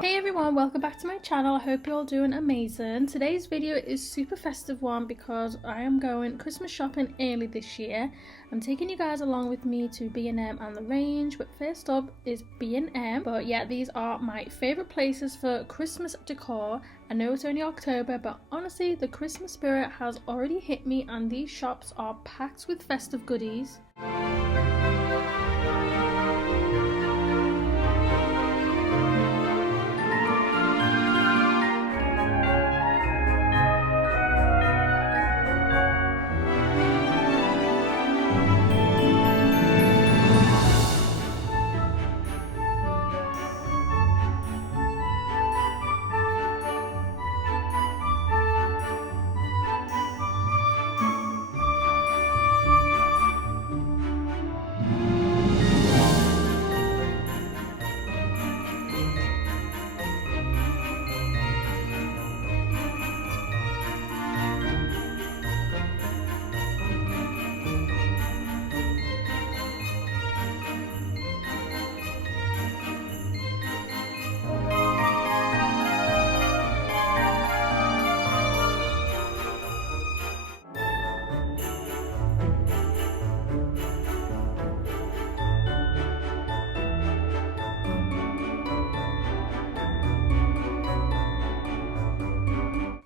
Hey everyone, welcome back to my channel. I hope you're all doing amazing. Today's video is super festive one because I am going Christmas shopping early this year. I'm taking you guys along with me to B&M and the Range, but first up is B&M. But yeah, these are my favourite places for Christmas decor. I know it's only October, but honestly the Christmas spirit has already hit me and these shops are packed with festive goodies.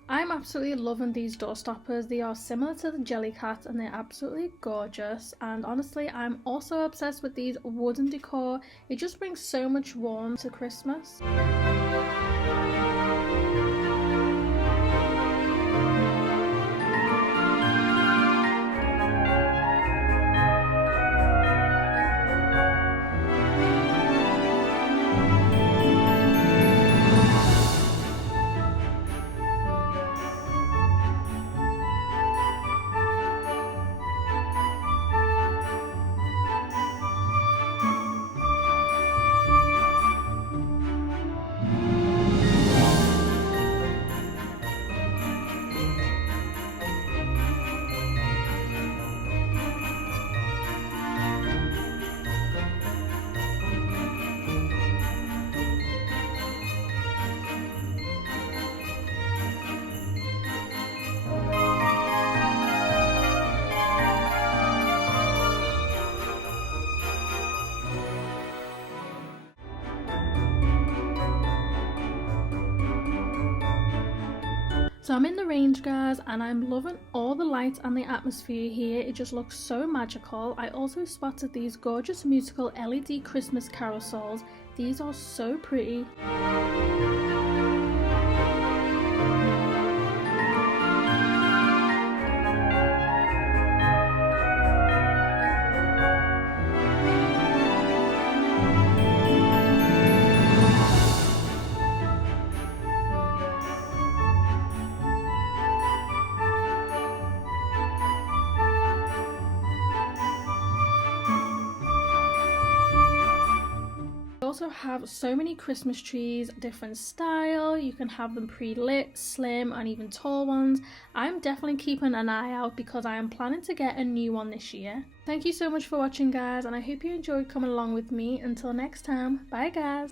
I'm absolutely loving these door stoppers. They are similar to the Jellycat and they're absolutely gorgeous, and honestly I'm also obsessed with these wooden decor. It just brings so much warmth to Christmas. So I'm in the Range, guys, and I'm loving all the lights and the atmosphere here. It just looks so magical. I also spotted these gorgeous musical LED Christmas carousels. These are so pretty. Also have so many Christmas trees, different style. You can have them pre-lit, slim, and even tall ones. I'm definitely keeping an eye out because I am planning to get a new one this year. Thank you so much for watching, guys, and I hope you enjoyed coming along with me. Until next time, bye guys.